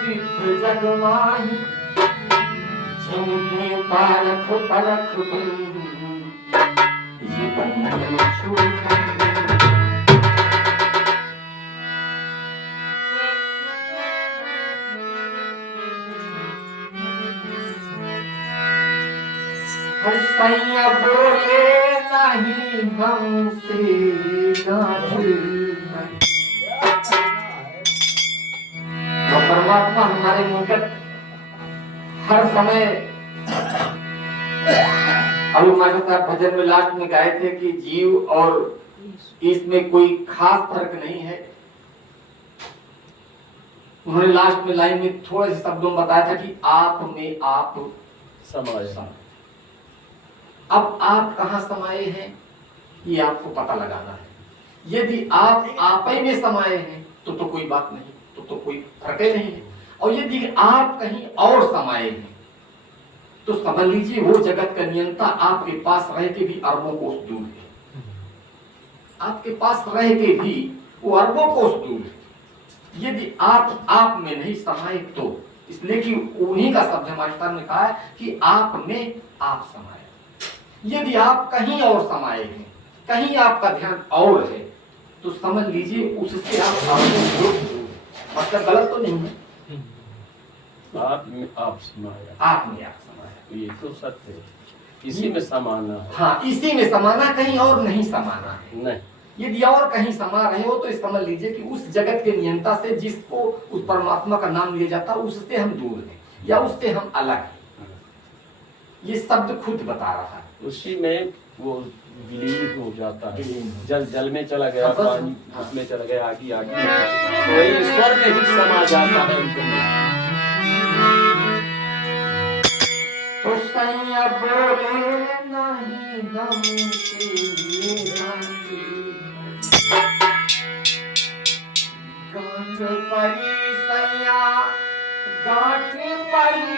सिद्ध जग माही जिनके पारख परख बिन ये बंधन छूटे। सैया बोले नहीं हमसे गाँठ नहीं। तो परमात्मा हमारे निकट हर समय। अभी मास्टर साहब भजन में लास्ट में गाए थे कि जीव और इसमें कोई खास फर्क नहीं है। उन्होंने लास्ट में लाइन में थोड़े से शब्दों में बताया था कि आप में आप समाये। अब आप कहाँ समाये हैं ये आपको पता लगाना है। यदि आप ही में समाये हैं तो कोई बात नहीं, तो कोई फर्क ही नहीं है। और यदि आप कहीं और समाये हैं तो समझ लीजिए वो जगत का नियंता आपके पास रह के भी अरबों कोस दूर है। आपके पास रह के भी वो अरबों कोस दूर है। यदि आप में नहीं समाये तो, इसलिए कि उन्हीं का शब्द मास्टर ने कहा है कि आप में आप समाये। यदि आप कहीं और समाये हैं, कहीं आपका ध्यान और है तो समझ लीजिए उससे आप मतलब गलत तो नहीं है। आप में आप समाया, आप में आप समाया, ये तो सत्य है। इसी में समाना है। हाँ, इसी में समाना, कहीं और नहीं समाना है। नहीं, यदि और कहीं समा रहे हो तो समझ लीजिए कि उस जगत के नियंता से, जिसको उस परमात्मा का नाम लिया जाता है, उससे हम दूर हैं या उससे हम अलग हैं। ये शब्द खुद बता रहा है। उसी में वो विलीन हो जाता है। जल में चला गया, पानी उसमें चला गया, आगे तो वही ईश्वर में भी समा जाता है उनको। तो सैया बोले नहीं हमसे गांठ परी सैया, गांठ परी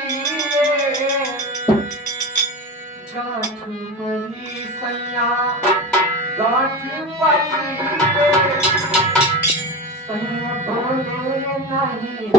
गांठ परी सैया, गांठ परी सैया बोले नहीं।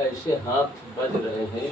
ऐसे हाथ बज रहे हैं